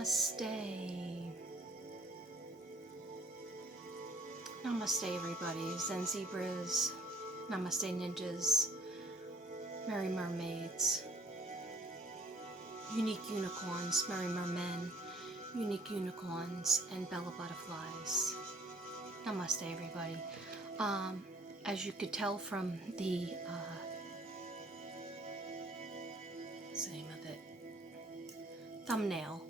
Namaste. Namaste, everybody. Zen zebras. Namaste, ninjas. Merry mermaids. Unique unicorns. Merry mermen. Unique unicorns and Bella butterflies. Namaste, everybody. As you could tell from the what's the name of it? Thumbnail,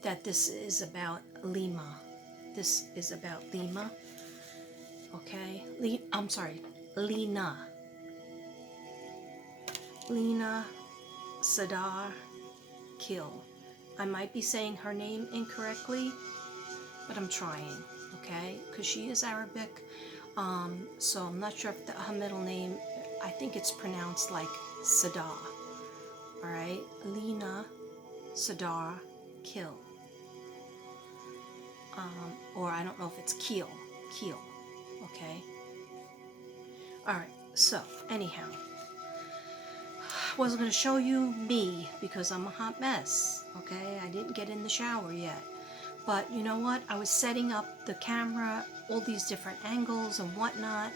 that this is about Lima. This is about Lima. Okay, I'm sorry, Lena. Lena Sadar Khil. I might be saying her name incorrectly, but I'm trying, okay? Because she is Arabic, so I'm not sure if her middle name, I think it's pronounced like Sadar. All right, Lena Sadar Khil. Or I don't know if it's Keel, okay? All right, so anyhow, I wasn't going to show you me because I'm a hot mess, okay? I didn't get in the shower yet. But you know what? I was setting up the camera, all these different angles and whatnot,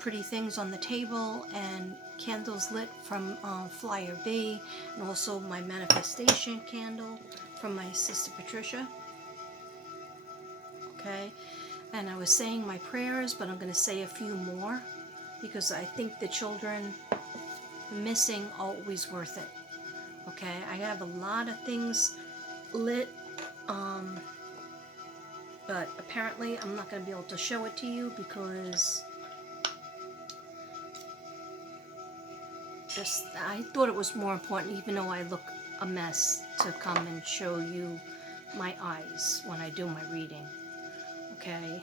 pretty things on the table, and candles lit from Flyer B, and also my manifestation candle from my sister Patricia. Okay, and I was saying my prayers, but I'm going to say a few more because I think the children missing always worth it. Okay, I have a lot of things lit, but apparently I'm not going to be able to show it to you because I thought it was more important, even though I look a mess, to come and show you my eyes when I do my reading. Okay,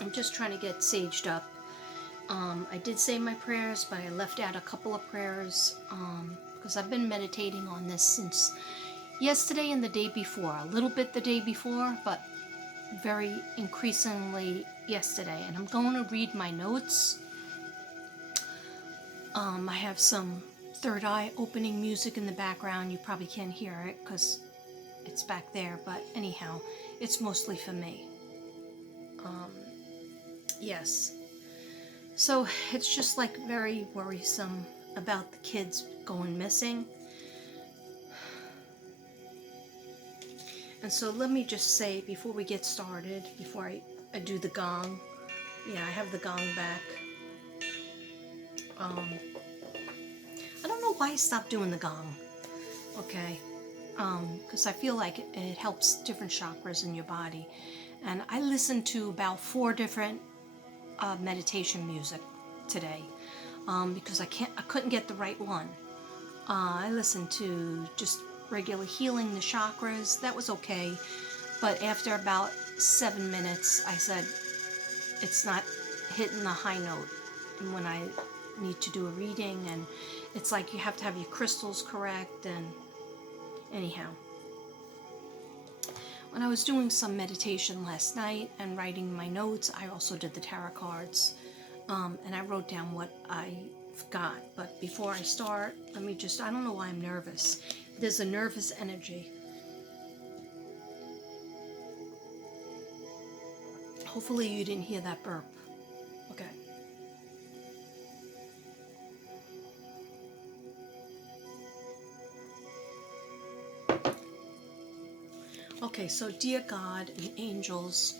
I'm just trying to get saged up. I did say my prayers, but I left out a couple of prayers because I've been meditating on this since yesterday and the day before. A little bit the day before, but very increasingly yesterday. And I'm going to read my notes. I have some third eye opening music in the background. You probably can't hear it because it's back there, but anyhow, it's mostly for me. Yes. So it's just like very worrisome about the kids going missing. And so let me just say before we get started, before I do the gong, yeah, I have the gong back. I don't know why I stopped doing the gong, okay? Because I feel like it helps different chakras in your body. And I listened to about 4 different meditation music today because I couldn't get the right one. I listened to just regular healing the chakras. That was okay, but after about 7 minutes, I said it's not hitting the high note. And when I need to do a reading, and it's like you have to have your crystals correct. And anyhow, when I was doing some meditation last night and writing my notes, I also did the tarot cards, and I wrote down what I got. But before I start, let me just, I don't know why I'm nervous. There's a nervous energy. Hopefully you didn't hear that burp. Okay. Okay, so dear God and angels,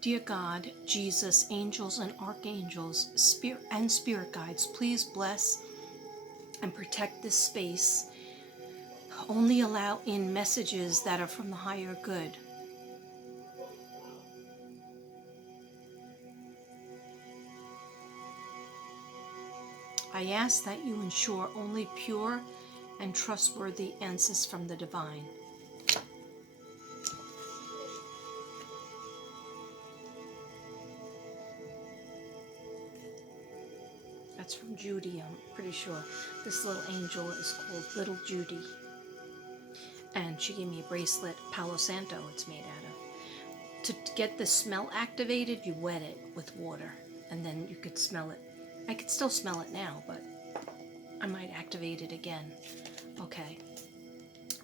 dear God, Jesus, angels and archangels, spirit guides, please bless and protect this space. Only allow in messages that are from the higher good. I ask that you ensure only pure and trustworthy answers from the divine. That's from Judy, I'm pretty sure. This little angel is called Little Judy. And she gave me a bracelet, Palo Santo it's made out of. To get the smell activated, you wet it with water, and then you could smell it. I could still smell it now, but I might activate it again. Okay.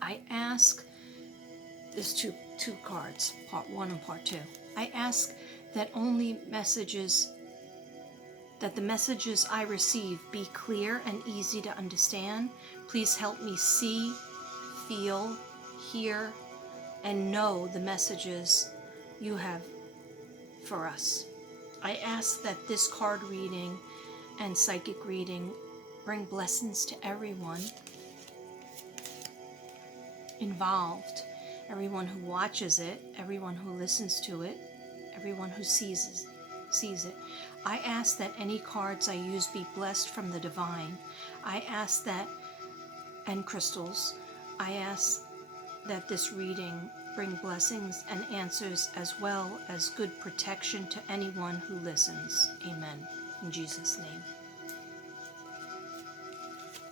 I ask there's two cards, part 1 and part 2. I ask that that the messages I receive be clear and easy to understand. Please help me see, feel, hear, and know the messages you have for us. I ask that this card reading and psychic reading bring blessings to everyone involved, everyone who watches it, everyone who listens to it, everyone who sees it. I ask that any cards I use be blessed from the divine. I ask that, and crystals, I ask that this reading bring blessings and answers as well as good protection to anyone who listens. Amen. In Jesus' name.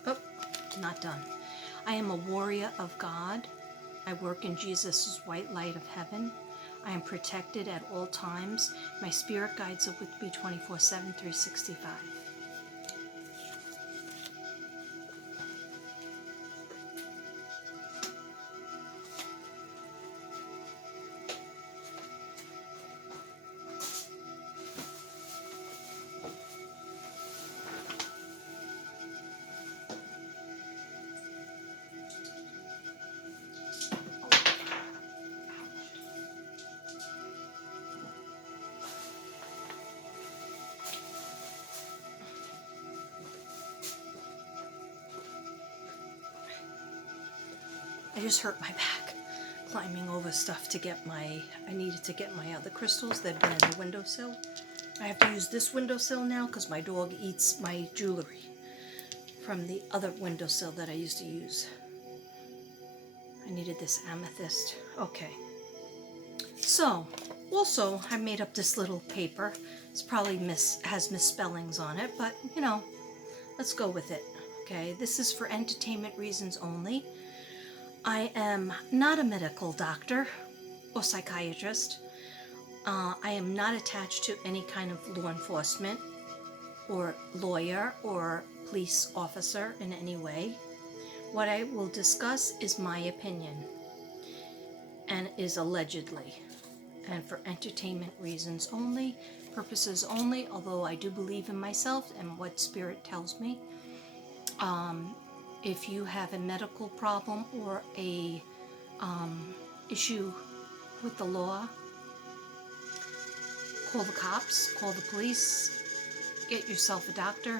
Oh, not done. I am a warrior of God. I work in Jesus' white light of heaven. I am protected at all times. My spirit guides are with me 24/7, 365. I just hurt my back climbing over stuff to get I needed to get my other crystals that had been in the windowsill. I have to use this windowsill now because my dog eats my jewelry from the other windowsill that I used to use. I needed this amethyst. Okay. So, also, I made up this little paper. It's probably has misspellings on it, but, let's go with it. Okay, this is for entertainment reasons only. I am not a medical doctor or psychiatrist. I am not attached to any kind of law enforcement or lawyer or police officer in any way. What I will discuss is my opinion and is allegedly, and for entertainment reasons only, purposes only, although I do believe in myself and what spirit tells me. If you have a medical problem or a issue with the law, call the cops, call the police, get yourself a doctor.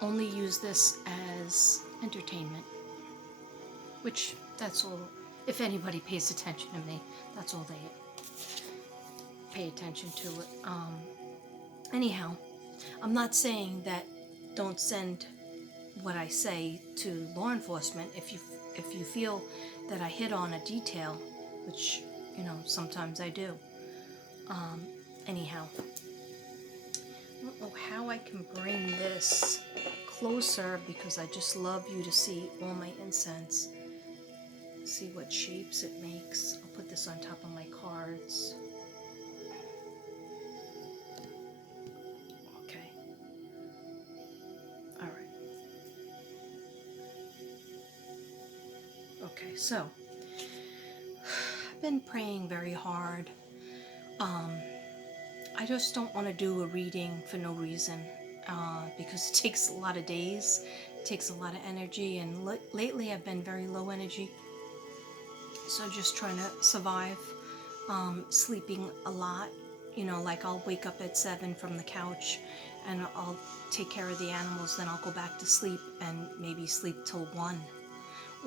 Only use this as entertainment, which that's all. If anybody pays attention to me, that's all they pay attention to it. Anyhow, I'm not saying that don't send what I say to law enforcement if you feel that I hit on a detail, which sometimes I do. Anyhow, I don't know how I can bring this closer because I just love you to see all my incense. See what shapes it makes. I'll put this on top of my cards. Okay. All right. Okay, so I've been praying very hard. I just don't want to do a reading for no reason because it takes a lot of days, it takes a lot of energy, and lately I've been very low energy. So just trying to survive, sleeping a lot. Like I'll wake up at 7 from the couch and I'll take care of the animals, then I'll go back to sleep and maybe sleep till 1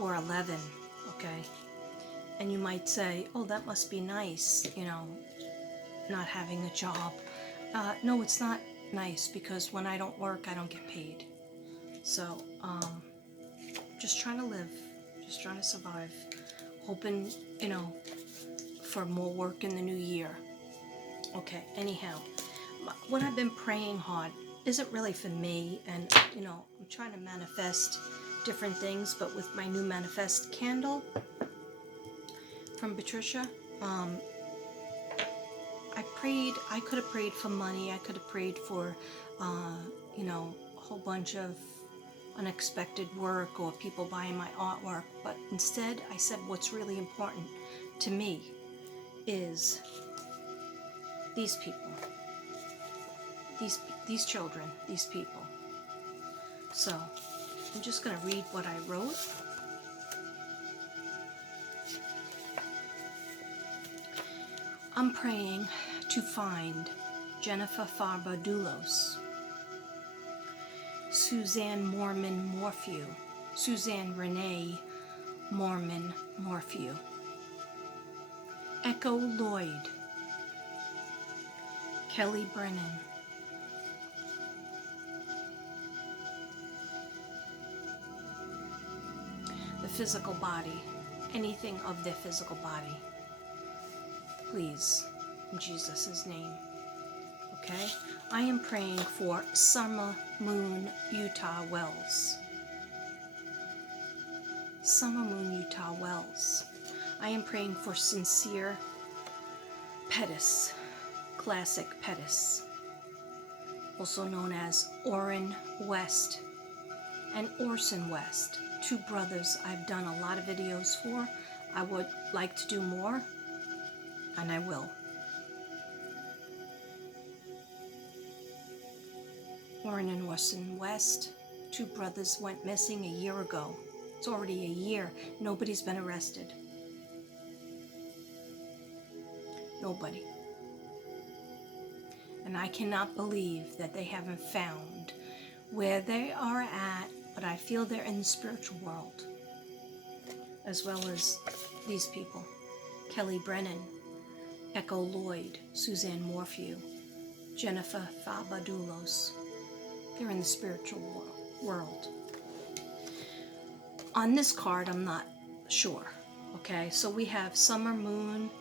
or 11, okay? And you might say, oh, that must be nice, not having a job. No, it's not nice because when I don't work, I don't get paid. So, just trying to live, just trying to survive, hoping, for more work in the new year. Okay, anyhow, what I've been praying hard isn't really for me, and, I'm trying to manifest different things, but with my new manifest candle from Patricia, I could have prayed for money, I could have prayed for, a whole bunch of unexpected work or people buying my artwork, but instead I said what's really important to me is these people, these children, these people. So I'm just going to read what I wrote. I'm praying to find Jennifer Farbadulos, Suzanne Mormon Morphew, Suzanne Renee Mormon Morphew, Echo Lloyd, Kelly Brennan, the physical body, anything of their physical body, please, in Jesus' name. Okay? I am praying for Summer Moon Utah Wells. Summer Moon Utah Wells. I am praying for Sincere Pettis, Classic Pettis, also known as Orrin West and Orson West, two brothers I've done a lot of videos for. I would like to do more, and I will. Orrin and Orson West, two brothers, went missing a year ago. It's already a year. Nobody's been arrested. Nobody. And I cannot believe that they haven't found where they are at, but I feel they're in the spiritual world, as well as these people. Kelly Brennan, Echo Lloyd, Suzanne Morphew, Jennifer Farbadulos. They're in the spiritual world. On this card, I'm not sure. Okay, so we have Summer Moon,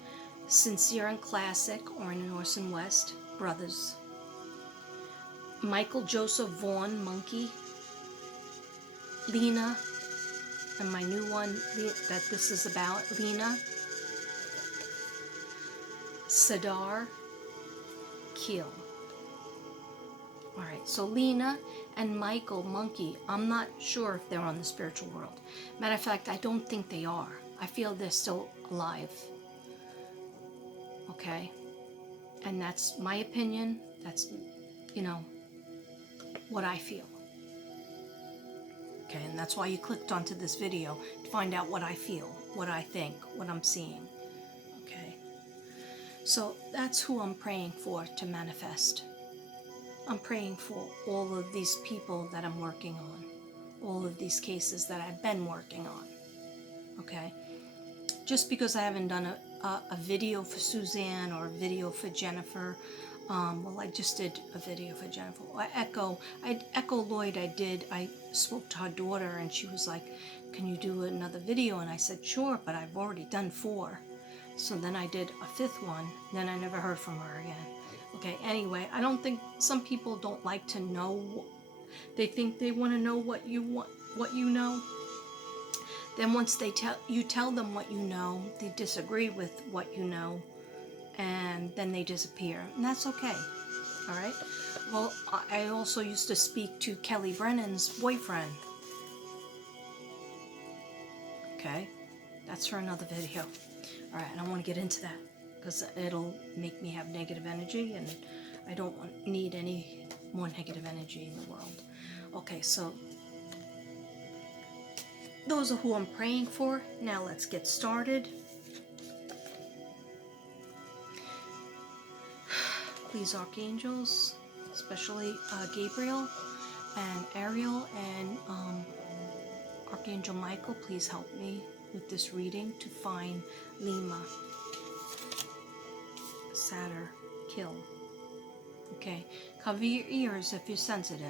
Sincere and Classic, Orrin and Orson West, brothers. Michael Joseph Vaughn, Monkey. Lena, and my new one that this is about, Lena. Sadar Khil. Alright, so Lena and Michael, Monkey, I'm not sure if they're on the spiritual world. Matter of fact, I don't think they are. I feel they're still alive. Okay? And that's my opinion. That's, what I feel. Okay, and that's why you clicked onto this video, to find out what I feel, what I think, what I'm seeing. Okay? So that's who I'm praying for to manifest. I'm praying for all of these people that I'm working on, all of these cases that I've been working on. Okay? Just because I haven't done a video for Suzanne or a video for Jennifer, well, I just did a video for Jennifer. Echo Lloyd, I spoke to her daughter and she was like, can you do another video? And I said, sure, but I've already done 4. So then I did a 5th one, then I never heard from her again. Okay, anyway, I don't think, some people don't like to know, they think they want to know what you know. Then once you tell them what you know, they disagree with what you know, and then they disappear, and that's okay. All right. Well, I also used to speak to Kelly Brennan's boyfriend. Okay, that's for another video. All right, I don't want to get into that because it'll make me have negative energy, and I don't need any more negative energy in the world. Okay, so those are who I'm praying for. Now let's get started. Please, archangels, especially Gabriel and Ariel and Archangel Michael, please help me with this reading to find Lena, Sadar Khil. Okay, cover your ears if you're sensitive.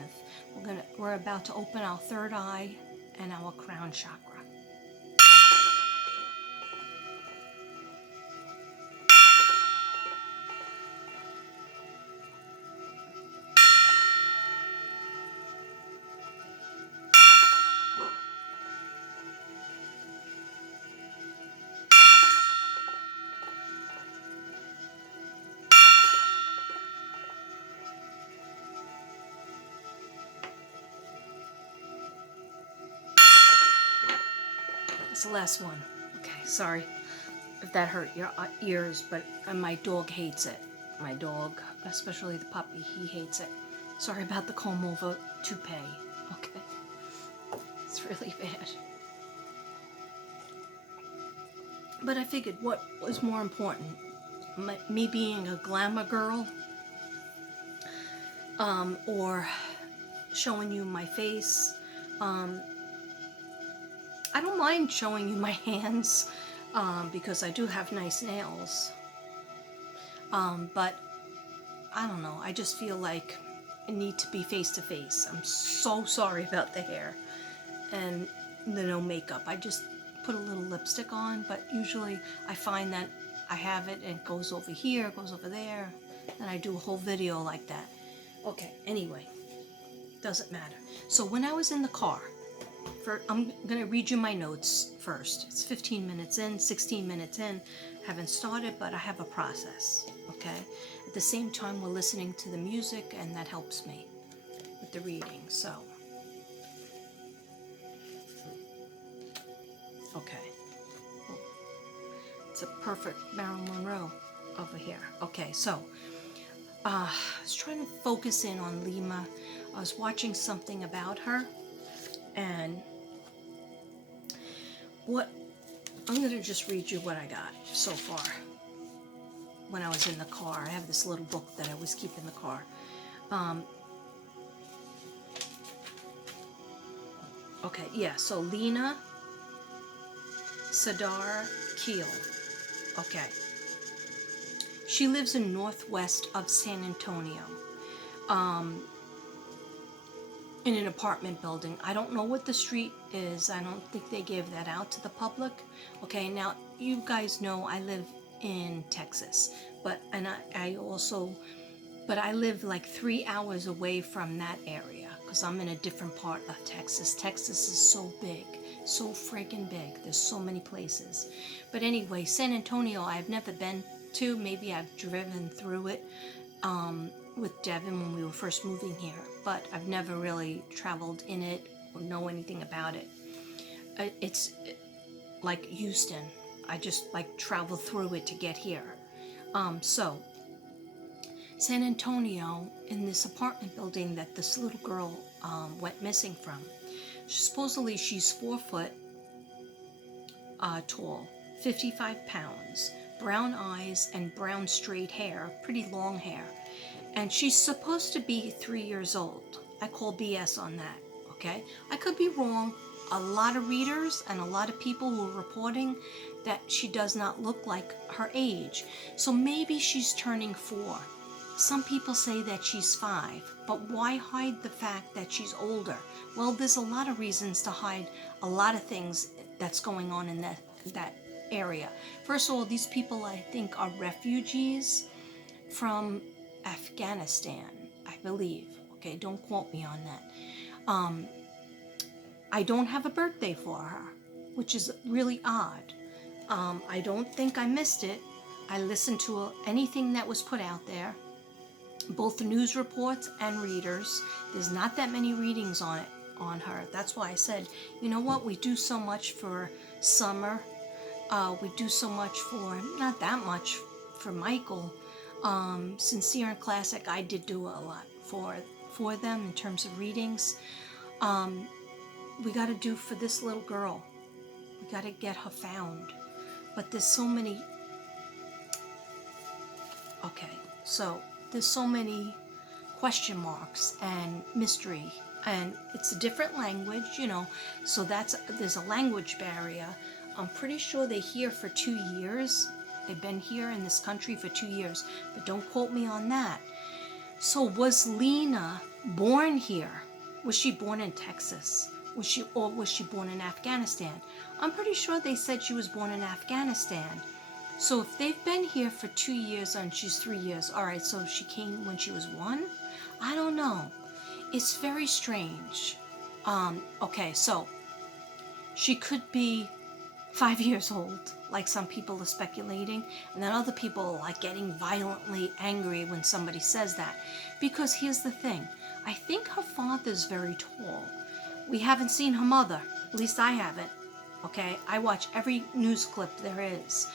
We're about to open our third eye and our crown chakra. That's the last one. Okay, sorry if that hurt your ears, but my dog hates it. My dog, especially the puppy, he hates it. Sorry about the comb over toupee. Okay, it's really bad. But I figured what was more important, me being a glamour girl, or showing you my face. I don't mind showing you my hands, because I do have nice nails. But I don't know, I just feel like I need to be face to face. I'm so sorry about the hair and the no makeup. I just put a little lipstick on, but usually I find that I have it and it goes over here, it goes over there, and I do a whole video like that. Okay, anyway, doesn't matter. So when I was in the car, I'm gonna read you my notes first. It's 15 minutes in, 16 minutes in. Haven't started, but I have a process, okay? At the same time, we're listening to the music, and that helps me with the reading, so. Okay. It's a perfect Marilyn Monroe over here. Okay, so, I was trying to focus in on Lena. I was watching something about her, and I'm going to just read you what I got so far when I was in the car. I have this little book that I always keep in the car. Okay, yeah, so Lena Sadar Khil. Okay. She lives in northwest of San Antonio, in an apartment building. I don't know what the street is. I don't think they gave that out to the public. Okay, now you guys know I live in Texas, but I live like 3 hours away from that area because I'm in a different part of Texas. Texas is so big, so freaking big. There's so many places. But anyway, San Antonio, I've never been to. Maybe I've driven through it with Devin when we were first moving here, but I've never really traveled in it or know anything about it. It's like Houston. I just like travel through it to get here. So San Antonio, in this apartment building that this little girl went missing from. Supposedly she's 4 foot tall, 55 pounds, brown eyes and brown straight hair, pretty long hair. And she's supposed to be 3 years old. I call BS on that, okay? I could be wrong. A lot of readers and a lot of people who are reporting that she does not look like her age. So maybe she's turning 4. Some people say that she's 5, but why hide the fact that she's older? Well, there's a lot of reasons to hide a lot of things that's going on in that area. First of all, these people, I think, are refugees from Afghanistan, I believe. Okay, don't quote me on that. I don't have a birthday for her, which is really odd. I don't think I missed it. I listened to anything that was put out there, both the news reports and readers. There's not that many readings on her. That's why I said, you know what, we do so much for Summer. We do so much for, not that much for Michael. Sincere and Classic, I did do a lot for them in terms of readings. We got to do for this little girl. We got to get her found. But there's so many. Okay, so there's so many question marks and mystery, and it's a different language, so there's a language barrier. I'm pretty sure they're here for 2 years. They've been here in this country for 2 years, but don't quote me on that. So was Lena born here? Was she born in Texas? Was she born in Afghanistan? I'm pretty sure they said she was born in Afghanistan. So if they've been here for 2 years and she's 3 years, all right, so she came when she was 1? I don't know. It's very strange. Okay, so she could be 5 years old, like some people are speculating, and then other people are like getting violently angry when somebody says that. Because here's the thing, I think her father's very tall. We haven't seen her mother, at least I haven't. Okay, I watch every news clip there is.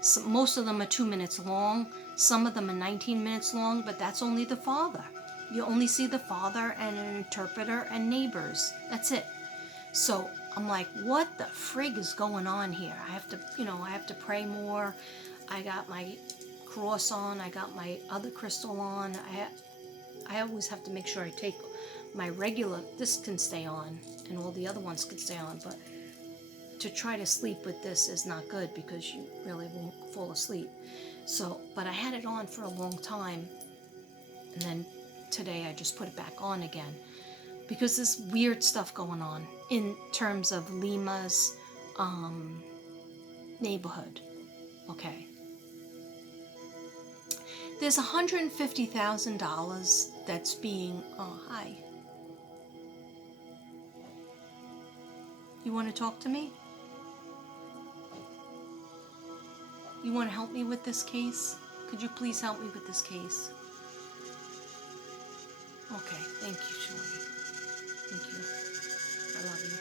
So most of them are 2 minutes long. Some of them are 19 minutes long, but that's only the father. You only see the father and an interpreter and neighbors. That's it. So I'm like, what the frig is going on here? I have to, I have to pray more. I got my cross on. I got my other crystal on. I always have to make sure I take my regular, this can stay on, and all the other ones can stay on, but to try to sleep with this is not good because you really won't fall asleep. So, but I had it on for a long time, and then today I just put it back on again because there's weird stuff going on in terms of Lima's neighborhood. Okay. There's $150,000 that's being, oh, hi. You want to talk to me? You want to help me with this case? Could you please help me with this case? Okay, thank you, Shirley. Thank you. I love you.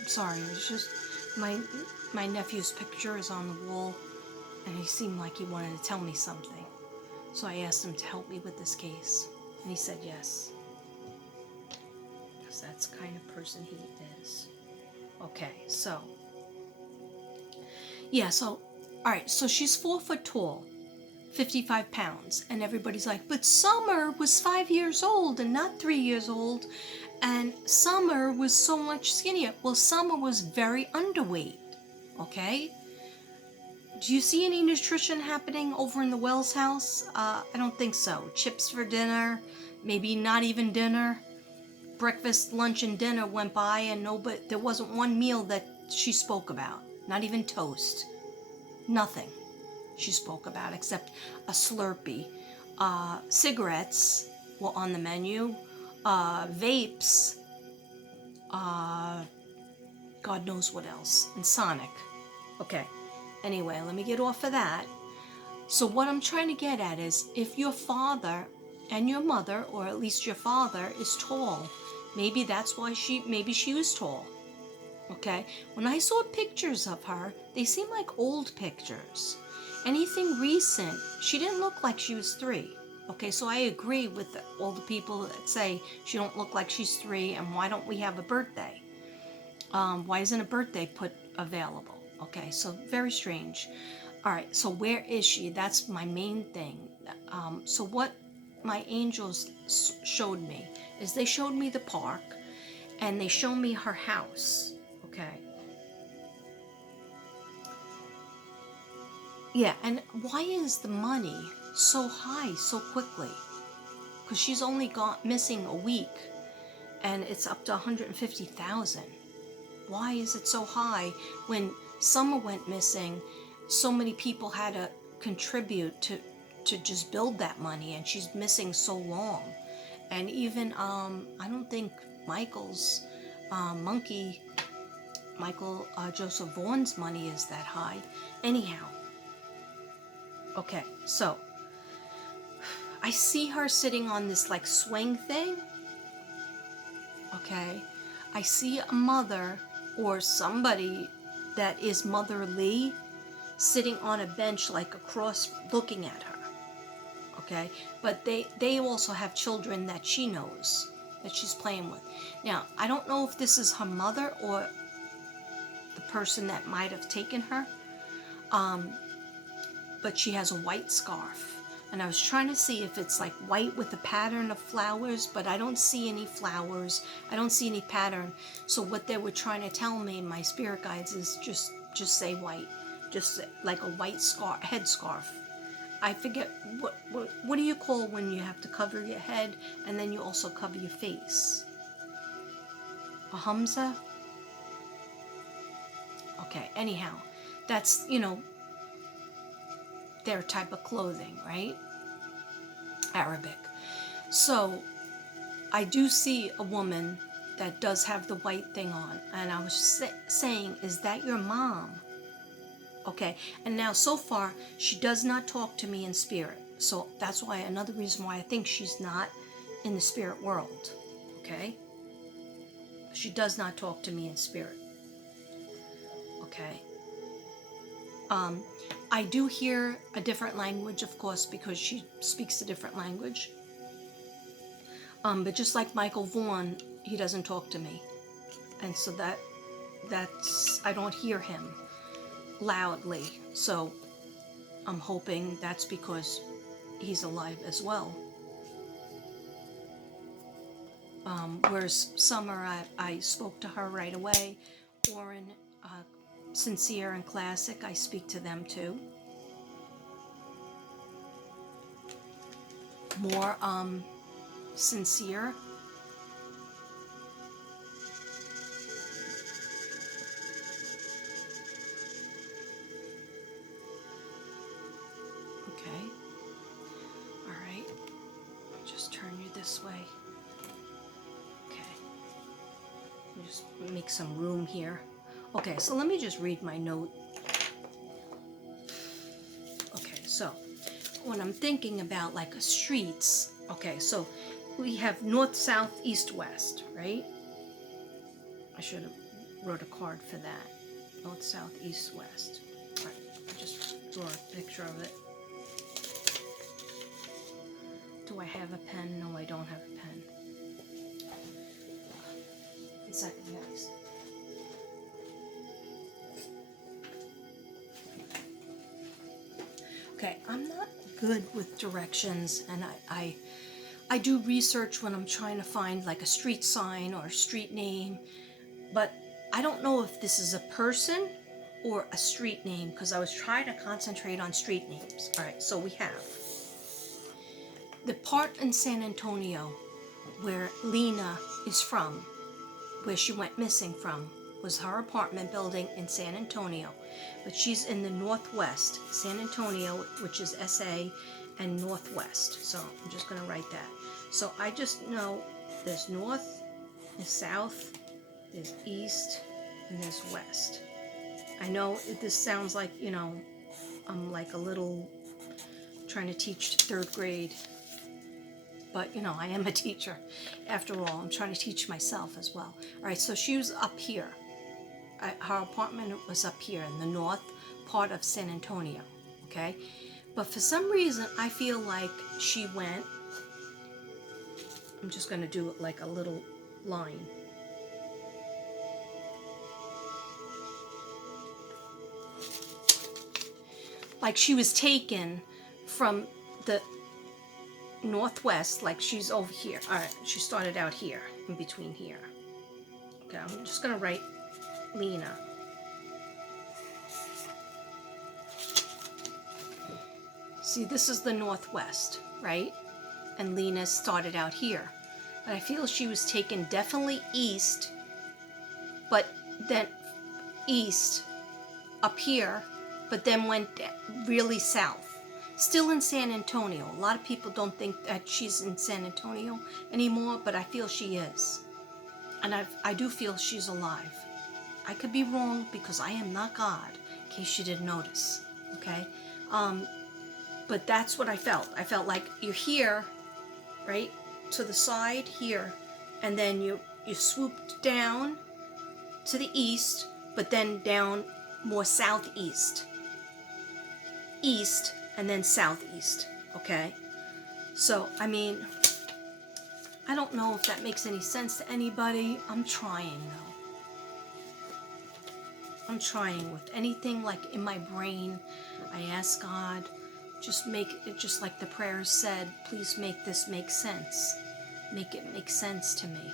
I'm sorry, it was just my nephew's picture is on the wall, and he seemed like he wanted to tell me something. So I asked him to help me with this case, and he said yes. Because that's the kind of person he is. Okay, so. Yeah, so, alright, so she's 4 foot tall, 55 pounds, and everybody's like, but Summer was 5 years old and not 3 years old, and Summer was so much skinnier. Well, Summer was very underweight, okay? Do you see any nutrition happening over in the Wells house? I don't think so. Chips for dinner, maybe not even dinner. Breakfast, lunch, and dinner went by, and there wasn't one meal that she spoke about. Not even toast. Nothing she spoke about except a Slurpee. Cigarettes were on the menu. Vapes. God knows what else. And Sonic. Okay. Anyway, let me get off of that. So what I'm trying to get at is, if your father and your mother, or at least your father, is tall, maybe that's why maybe she was tall. Okay? When I saw pictures of her, they seem like old pictures. Anything recent, she didn't look like she was 3. Okay, so I agree with all the people that say she don't look like she's 3, and why don't we have a birthday? Why isn't a birthday put available? Okay, so very strange. All right, so where is she? That's my main thing. So what my angels showed me is they showed me the park, and they showed me her house. Okay. Yeah, and why is the money so high so quickly? Because she's only missing a week, and it's up to 150,000. Why is it so high when Summer went missing? So many people had to contribute to just build that money, and she's missing so long. And even I don't think Michael's Michael Joseph Vaughn's money is that high. Anyhow, okay, so I see her sitting on this like swing thing. Okay, I see a mother or somebody that is motherly sitting on a bench like across looking at her. Okay, but they also have children that she knows that she's playing with. Now, I don't know if this is her mother or the person that might have taken her, but she has a white scarf. And I was trying to see if it's like white with a pattern of flowers, but I don't see any flowers. I don't see any pattern. So what they were trying to tell me, my spirit guides, is just say white. Just like a white scarf, head scarf. I forget, what do you call when you have to cover your head and then you also cover your face? A hamza? Okay, anyhow, that's, their type of clothing, right? Arabic. So I do see a woman that does have the white thing on, and I was saying, is that your mom? Okay, and now so far she does not talk to me in spirit, so that's why, another reason why I think she's not in the spirit world. Okay, she does not talk to me in spirit. Okay. I do hear a different language, of course, because she speaks a different language. But just like Michael Vaughan, he doesn't talk to me. And so that's, I don't hear him loudly. So I'm hoping that's because he's alive as well. Whereas Summer, I spoke to her right away. Warren, Sincere and Classic, I speak to them too. More Sincere. Okay. All right. I'll just turn you this way. Okay. Let me just make some room here. Okay, so let me just read my note. Okay, so when I'm thinking about like streets, okay, so we have north, south, east, west, right? I should have wrote a card for that. North, south, east, west. All right, I'll just draw a picture of it. Do I have a pen? No, I don't have a pen. 1 second, guys. Okay, I'm not good with directions, and I do research when I'm trying to find like a street sign or a street name, but I don't know if this is a person or a street name, because I was trying to concentrate on street names. All right, so we have the part in San Antonio where Lena is from, where she went missing from, was her apartment building in San Antonio. But she's in the northwest, San Antonio, which is SA, and northwest. So I'm just going to write that. So I just know there's north, there's south, there's east, and there's west. I know this sounds like, you know, I'm like a little trying to teach 3rd grade. But, you know, I am a teacher. After all, I'm trying to teach myself as well. All right, so she was up here. Her apartment was up here in the north part of San Antonio, okay? But for some reason, I feel like she went, I'm just going to do like a little line. Like she was taken from the northwest, like she's over here. All right, she started out here, in between here. Okay, I'm just going to write Lena. See, this is the northwest, right? And Lena started out here. But I feel she was taken definitely east, but then east up here, but then went really south. Still in San Antonio. A lot of people don't think that she's in San Antonio anymore, but I feel she is. And I do feel she's alive. I could be wrong because I am not God, in case you didn't notice, okay? But that's what I felt. I felt like you're here, right, to the side here, and then you swooped down to the east, but then down more southeast, east, and then southeast, okay? So, I mean, I don't know if that makes any sense to anybody. I'm trying, though. I'm trying with anything like in my brain. I ask God, just make it, just like the prayers said, please make this make sense. Make it make sense to me.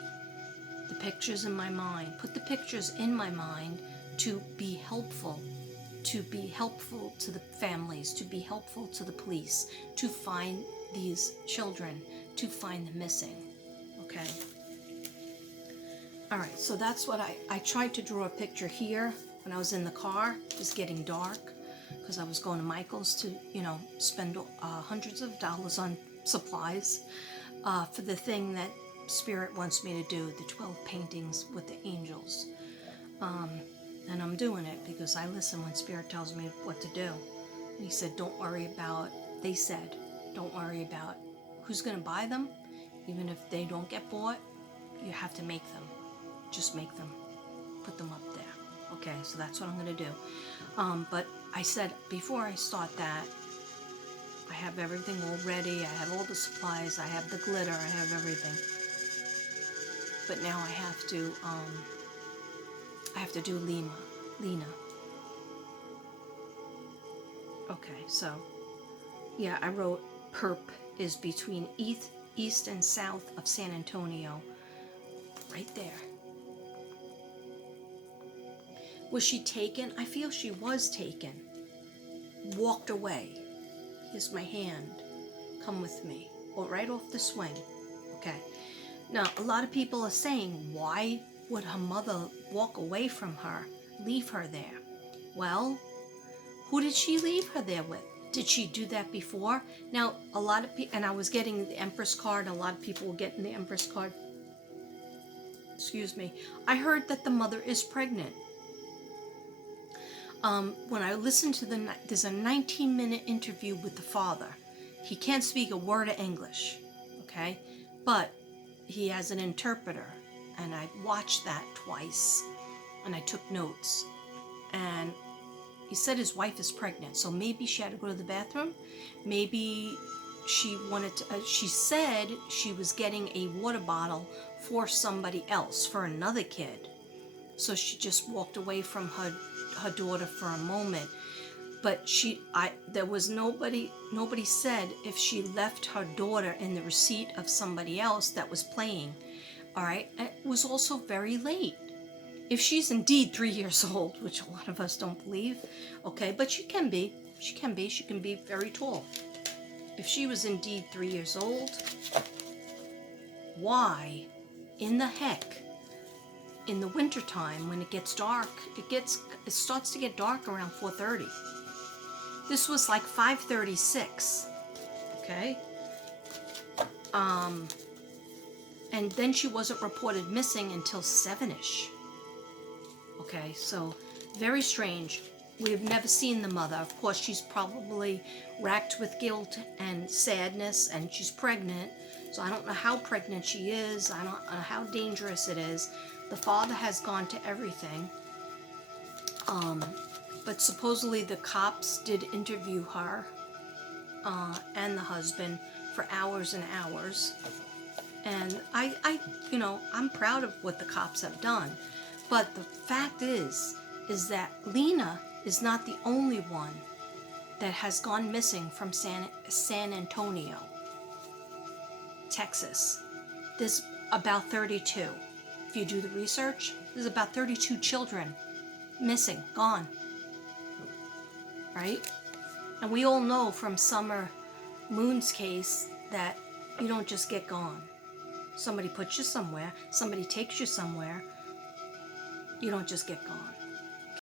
The pictures in my mind. Put the pictures in my mind to be helpful to the families, to be helpful to the police, to find these children, to find the missing. Okay? All right, so that's what I tried to draw a picture here when I was in the car. It was getting dark because I was going to Michael's to, you know, spend hundreds of dollars on supplies for the thing that Spirit wants me to do, the 12 paintings with the angels. And I'm doing it because I listen when Spirit tells me what to do. And he said, don't worry about, they said, don't worry about who's going to buy them. Even if they don't get bought, you have to make them. Just make them. Put them up there. Okay, so that's what I'm going to do. But I said before I start that, I have everything all ready. I have all the supplies. I have the glitter. I have everything. But now I have to do Lena. Okay, so yeah, I wrote perp is between east and south of San Antonio, right there. Was she taken? I feel she was taken. Walked away. Here's my hand. Come with me. Or right off the swing. Okay. Now, a lot of people are saying, why would her mother walk away from her, leave her there? Well, who did she leave her there with? Did she do that before? Now, a lot of people, and I was getting the Empress card, a lot of people were getting the Empress card. Excuse me. I heard that the mother is pregnant. When I listened to there's a 19-minute interview with the father. He can't speak a word of English, okay? But he has an interpreter, and I watched that twice, and I took notes. And he said his wife is pregnant, so maybe she had to go to the bathroom. Maybe she wanted to, she said she was getting a water bottle for somebody else, for another kid. So she just walked away from her daughter for a moment. But there was nobody said if she left her daughter in the receipt of somebody else that was playing. All right, it was also very late. If she's indeed 3 years old, which a lot of us don't believe, okay, but she can be very tall. If she was indeed 3 years old, why in the heck, in the wintertime when it gets dark, it starts to get dark around 4:30. This was like 5:36, okay? And then she wasn't reported missing until 7-ish. Okay, so very strange. We have never seen the mother. Of course, she's probably racked with guilt and sadness, and she's pregnant. So I don't know how pregnant she is. I don't know how dangerous it is. The father has gone to everything. But supposedly the cops did interview her and the husband for hours and hours. And I'm proud of what the cops have done. But the fact is that Lena is not the only one that has gone missing from San Antonio, Texas. There's about 32. If you do the research, there's about 32 children missing, gone. Right? And we all know from Summer Moon's case that you don't just get gone. Somebody puts you somewhere, somebody takes you somewhere. You don't just get gone.